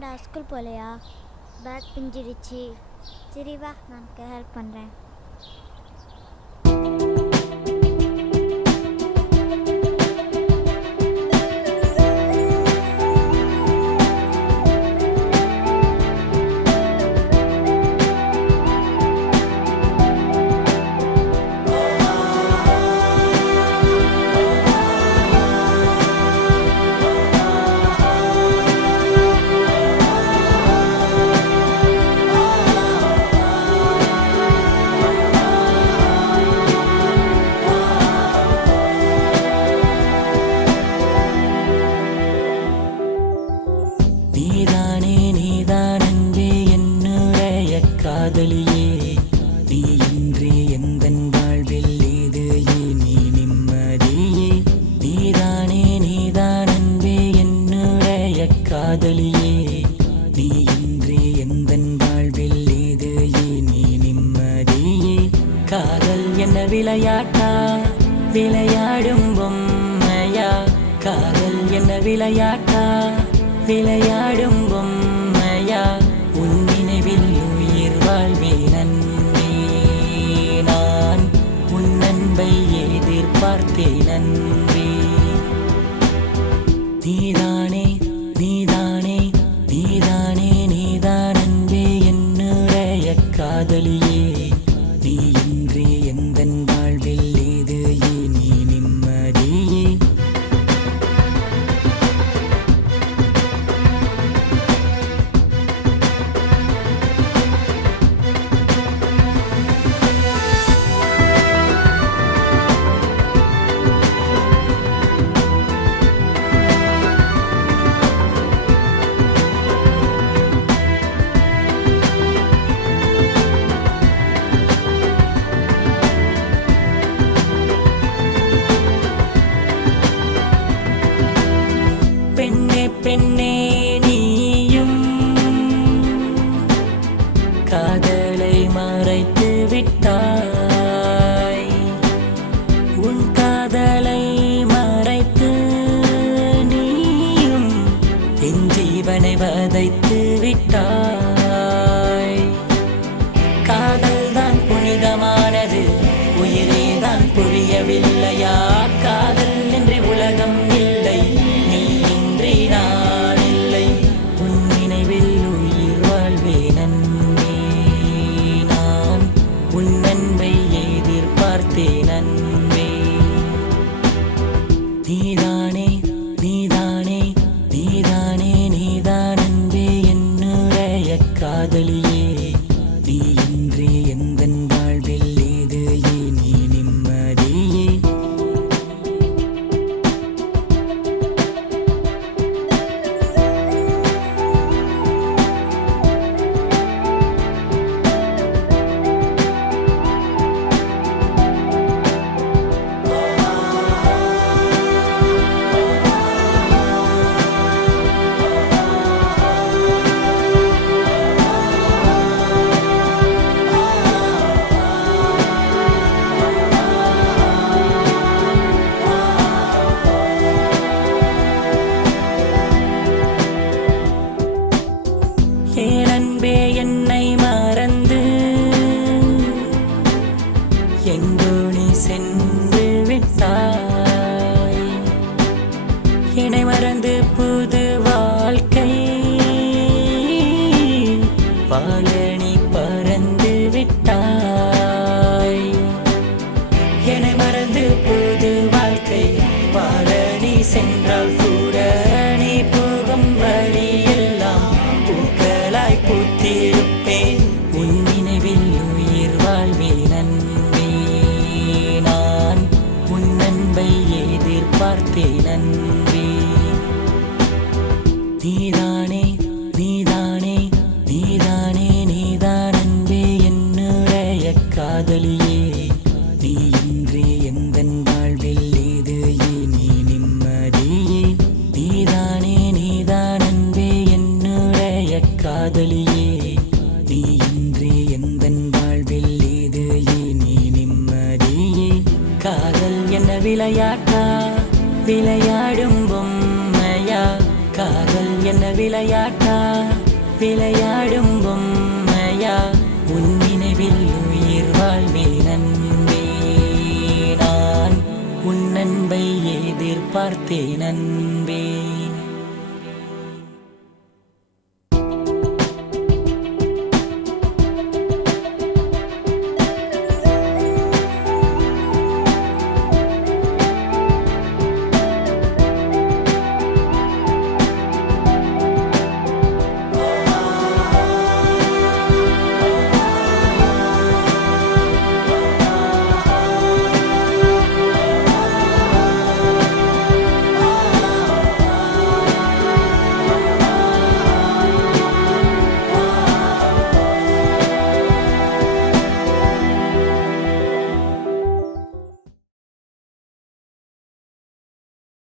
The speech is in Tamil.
ஏன்டா ஸ்கூல் போகலையா? பேக் பிஞ்சிடுச்சு. சரி வா, நான் ஹெல்ப் பண்ணுறேன். காதலியே நீ இன்றி எந்தன் வாழ்வில் ஏது நீ நிம்மதியே நீதான் அன்பே என்னுடைய காதலியே நீ இன்றி எந்தன் வாழ்வில் ஏது நீ நிம்மதியே காதல் என்ன விளையாட்டா விளையாடும் பொம்மையா காதல் என்ன விளையாட்டா விளையாடும் பொம்மையா உன் நினைவில் உயிர் வாழ்வேன் அன்பே நான் உன் அன்பை எதிர்பார்த்தேன் அன்பே நீதானே நீதானே நீதானே நீதான் அன்பே என்னுடைய காதலியே நீ இன்றி எந்தன் வாழ்வில் ஏது நீ நிம்மதியே பெண்ணே நீயும் காதலை மறைத்து விட்டாய் உன் காதலை மறைத்து நீயும் என் ஜீவனை வதைத்து விட்டாய் காதல் தான் புனிதமானது உயிரே தான் புரியவில்லையா காதல் என்று உலகம் இல்லை நீ இன்றி நான் இல்லை உன் நினைவில் உயிர் வாழ்வேன் அன்பே நான் உன் அன்பை எதிர்பார்த்தேன் அன்பே நீதானே நீதானே நீதானே நீதான் அன்பே என்னுடைய காதலியே நீ இன்றி எந்தன் வாழ்வில் ஏது நீ நிம்மதியே என் அன்பே என்னை மறந்து எங்கோ நீ சென்று விட்டாய் என்னை மறந்து புது வாழ்க்கை வாழ நீ பறந்து விட்டாய் என்னை மறந்து புது வாழ்க்கை வாழ நீ சென்றால் கூட நீ போகும் வழி பூத்திருப்பேன் உன் நினைவில் உயிர் வாழ்வேன் அன்பே நான் உன் அன்பை எதிர்பார்த்தேன் அன்பே நீதானே நீதானே நீதானே நீதான் அன்பே என்னுடைய காதலியே நீ இன்றி எந்தன் வாழ்வில் ஏது நீ நிம்மதியே நீதானே நீதான் அன்பே என்னுடைய காதலியே நீ இன்றி எந்தன் வாழ்வில் ஏது நீ நிம்மதியே காதல் என்ன விளையாட்டா விளையாடும் பொம்மையா காதல் என்ன விளையாட்டா, விளையாடும் பொம்மையா, உன் நினைவில் உயிர் வாழ்வேன் அன்பே. நான் உன் அன்பை எதிர்பார்த்தேன் அன்பே.